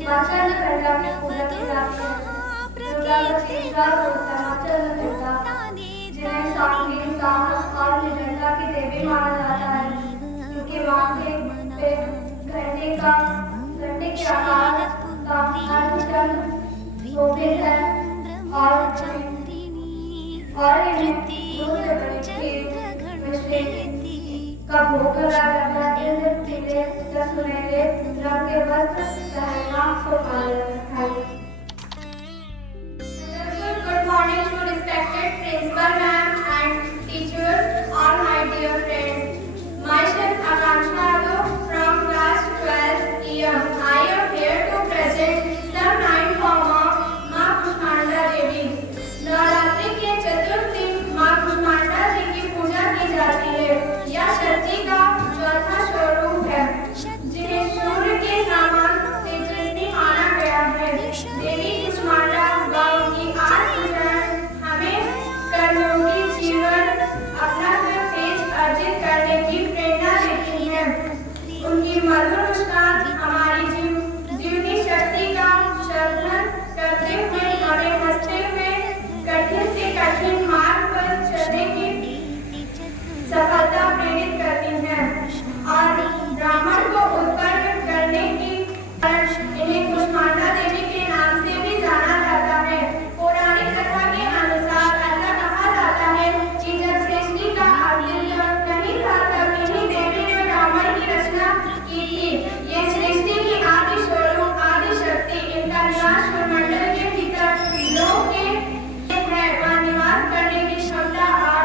माचल घंटा की पूजा की जाती है। दुर्गा का शीतला होता है माचल घंटा, जिन्हें सात्विक, साहस और निर्जलता की देवी माना जाता है। इनके माथे पे घंटे के आकार का अर्धचंद्र शोभित है और इन्हें दूध से बनी खीर मिश्री का भोग लगाया जाता है। इन्हें पीले या सुनहरे रंग के वस्त्र पहनना शुभ माना जाता है। Good morning to respected principal ma'am and teachers, all my dear friends. Myself Akanksha Yadav from class 12 EM. I am here to present the 9th form of माँ कुष्मांडा देवी। नवरात्रि के चतुर्थ दिन माँ कुष्मांडा जी की पूजा की जाती है। यह शक्ति का चौथा स्वरूप है, जिन्हें सूर्य के समान तेजस्वी माना गया है। देवी कुष्मांडा व उनकी हमें कर्मयोगी जीवन अपना तेज अर्जित करने की प्रेरणा देती है। उनकी मधुर मुस्कान हमारी जीवनी शक्ति का शोधन करते हुए हमें हंसते हुए कठिन से कठिन मार्ग पर चलने की सफलता प्रेरित करती है और ब्राह्मण को उत्पन्न करने की इन्हें कुष्मांडा देवी के नाम से भी जाना जाता है। पौराणिक कथा के अनुसार ऐसा कहा जाता है कि जब सृष्टि का अस्तित्व नहीं था तब इन्हीं देवी ने ब्राह्मण की रचना की थी। ये सृष्टि की आदि स्वरूप आदि शक्ति, इनका निवास मंडल के भीतर लोक के है वह निवास करने की क्षमता और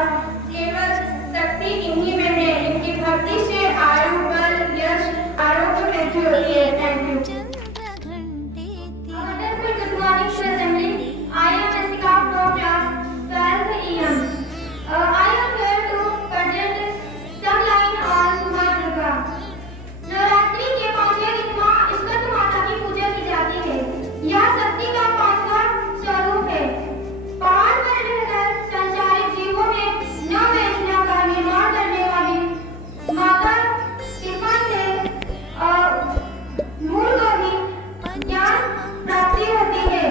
केवल शक्ति इन्हीं में है। इनकी भक्ति से आयु बल यश आरोग्य वृद्धि होती है। Thank you. Good morning to assembly. I am Jessica from class 12 EM. I am here to present some line on माँ दुर्गा। नवरात्रि के 5वें दिन माँ स्कंद माता की पूजा की जाती है। यह शक्ति का 5वां स्वरूप है। पहाड़ पर रहकर संचारित जीवों में नव वेदना का निर्माण करने वाली माता कृपा से मूल को भी ज्ञान प्राप्ति होती है।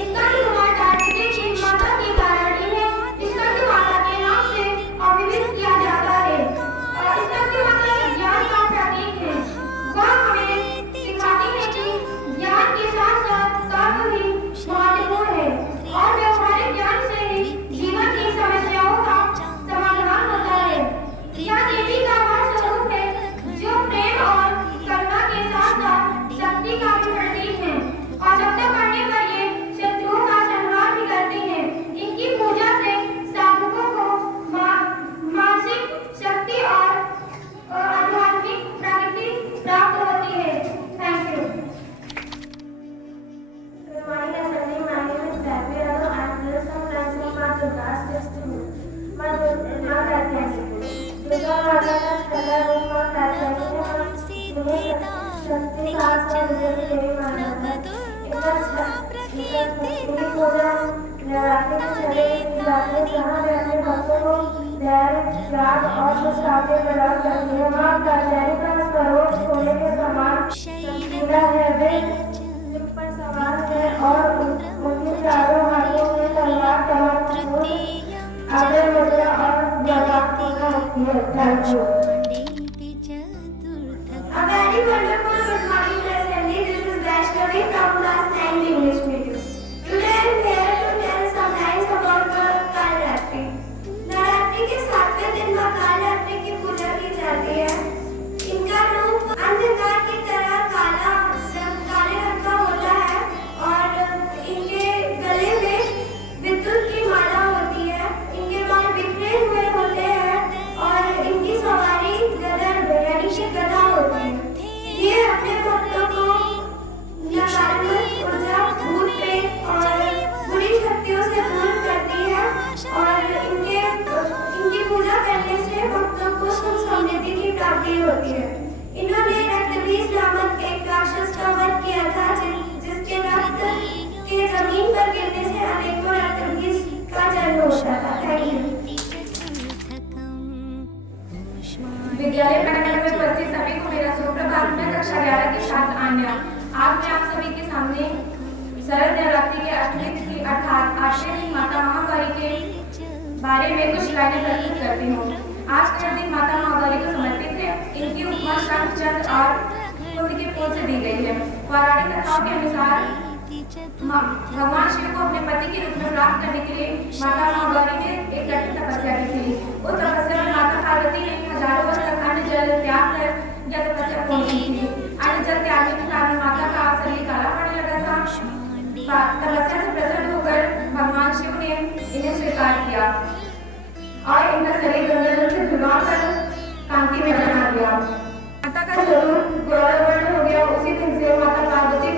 इसका निर्माण कार्तिकेय की माता की गारंटी है। स्कंद माता के नाम से अभिहित किया जाता है। स्कंद माता ज्ञान का प्रतीक है। वह हमें सिखाती है कि ज्ञान के साथ साथ कर्म भी महत्वपूर्ण है और व्यवहारिक ज्ञान से ही जीवन की समस्याओं का समाधान होता है। यह देवी का वह स्वरूप है जो प्रेम और करुणा के साथ साथ शक्ति का भी प्रतीक है। आवश्यकता पड़ने पर ये शत्रुओं का संहार भी करती है। इनकी पूजा से साधकों को मानसिक शक्ति और आध्यात्मिक प्रगति प्राप्त होती है। Thank you. Good morning, assembly. My name is Gayatri Yadav. I am here from class of माँ दुर्गा system. माँ कात्यायनी। दुर्गा माता का छठा रूप माँ कात्यायनी है। इन्हें शक्ति साहस और विजय की देवी माना जाता है। इनकी पूजा नवरात्रि में चले जाते हैं, जहाँ वे अपने भक्तों को धैर्य, त्याग और निष्ठा प्रदान करती है। माँ कात्यायनी का स्वरूप सोने के समान चमकीला है। वे सिंह पर सवार है और उनके चारों हाथों में तलवार, कमर, आगे मुद्रा और गदा होती है। Thank you. A very wonderful good morning to assembly. This is Vaishnavi from class 9 English medium. Today I am here to tell some lines about the Kalratri. Navratri के 7वें दिन माँ कालरात्रि की पूजा की जाती है। इनका रूप अंधकार की तरह काले रंग शिवरात्रि के अष्टमी तिथि अर्थात 8वें दिन माता महागौरी के बारे में कुछ लाइनें प्रस्तुत करती हूँ। आज का दिन माता महागौरी को समर्पित है। इनकी उपमा शंख चंद्र और कुंद के फूल से दी गई है। पौराणिक कथाओं के अनुसार भगवान शिव को अपने पति के रूप में प्राप्त करने के लिए माता महागौरी ने एक कठिन तपस्या की थी। उस तपस्या में माता पार्वती ने हजारों वर्ष तक अन्न जल त्याग कर यह तपस्या पूर्ण की थी। अन्न जल त्यागने के कारण माता का शरीर काला पड़ने लगा था। तपस्या से प्रसन्न होकर भगवान शिव ने इन्हें स्वीकार किया और इनका शरीर गंगा जल से धुलवाकर कांति में बना दिया। माता का स्वरूप गौरवर्ण हो गया। उसी दिन से माता पार्वती